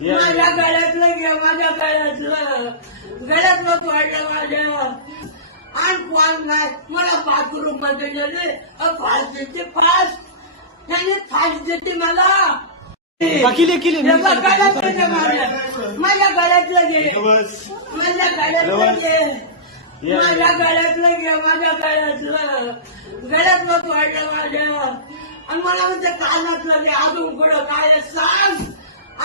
माझ्या गळ्यातलं घे, माझ्या गळ्यातलं तोडलं माझ्या. आणि कोण नाही मला बाथरूम मध्ये गेले, फास देते फास, त्याने फास देते मला. माझ्या गळ्यातलं घे, माझ्या गळ्यातलं घे, माझ्या गळ्यातलं घे, माझ्या गळ्यातलं घे, माझ्या गळ्यातलं तोडलं माझ्या. आणि मला म्हणजे कानातलं घे, अजून कुठं काय सांग.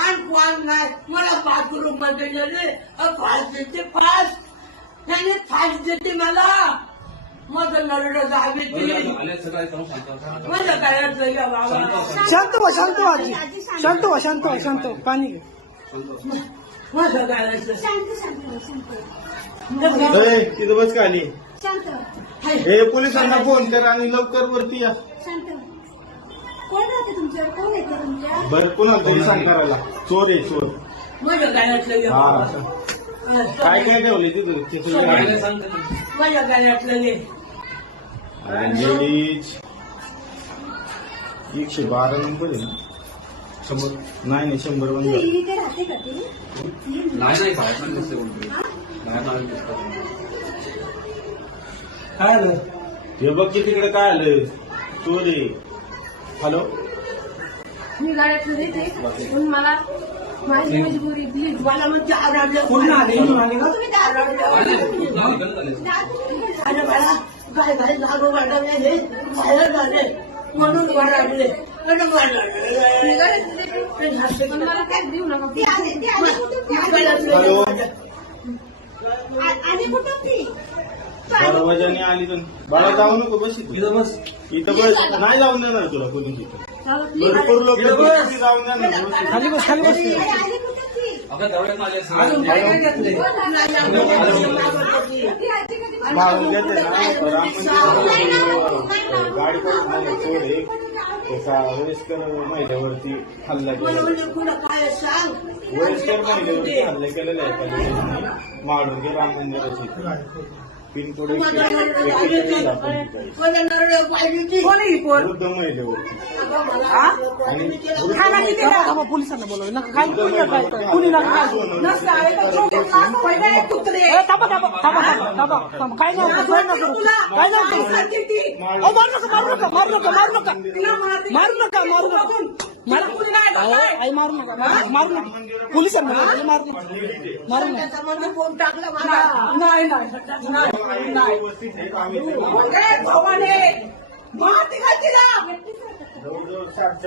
आणि कोण नाही मला बाथरूम मध्ये गेले, फास देते फास, त्याने फास देते मला. माझं नरड जागे माझ्या गळ्यातलं घ्या बाबा. शांत व्हा, शांत व्हा आजी, शांत व्हा, शांत व्हा, शांत व्हा. पाणी घे. माझ्या गळ्यातलं तिथं बस का आली? हे पोलिसांना फोन कर आणि लवकर वरती या. कोण राहते तुमच्यावर? कोण येते तुमच्या? बरं कोणाला तरी सांग करायला. चोर आहे चोर. माझ्या गळ्यातलं घ्या हा बाबा. काय काय ठेवले तिथं? माझ्या गळ्यातलं घे. लेडीज 112 नंबर आहे ना? 100 नाही 100 तू बंद. इथे राहते का ती? नाही बाहेर पण नसते कोणतरी बाहेर काय आलं? हे बघ की तिकडे काय आलं. चोर आहे. हॅलो मी गाड्यातलं देते पण मला माझी मजबुरी प्लीज. मला म्हणजे आरामलं पूर्ण आले, इथून आले का? तुम्ही दारू अरे बाळा काय काय दारू वाढवले हे बाहेर झाले म्हणून वाढवले. पण मला काय देऊ नका. ती आली, ती आली कुठून? ती आली. हॅलो आली कुठून ती? दरवाजाने आली तर बाळा जाऊ नको. बस इथं बस. इथं बस. नाही जाऊन देणार तुला कोणी तिथं. भरपूर लोक जाऊन देणार. खाली बस, खाली बस. आली कुठून ती? अगं तेवढ्यात माझे अजून काय काय घेतलंय? ती आजी कधी भाऊन घेते ना राम मंदिर गाडी करून नाही चोर एक एका वयस्कर महिलेवरती हल्ला केला. म्हणजे कुठं काय सांग. वयस्कर महिलेवरती हल्ला केलेला आहे पोलिसांनी. माळुर्गे राम मंदिराची पिनकोड माझ्या नरड पाहिजे कोणी कोण? वृद्ध महिलेवरती आणि खाना किती का? पोलिसांना बोलवलं नका. काय कुणी नका काय कुणी नका काय. थांबा थांबा थांबा थांबा थांबा. काय नाही होत, काय नका करू. काय नाही होत. मारू नका, मारू नका, मारू नका, मारू नका, मारू नका, मारू नका. आई मारू नका, मारू नका. पोलिसांना बोलवलं, मारू नका, मारू नका. म्हणजे फोन टाकला मला. नाही नाही नाही. व्यवस्थित आहे. आम्ही भवाने माती घाल तिला. जवळजवळ 60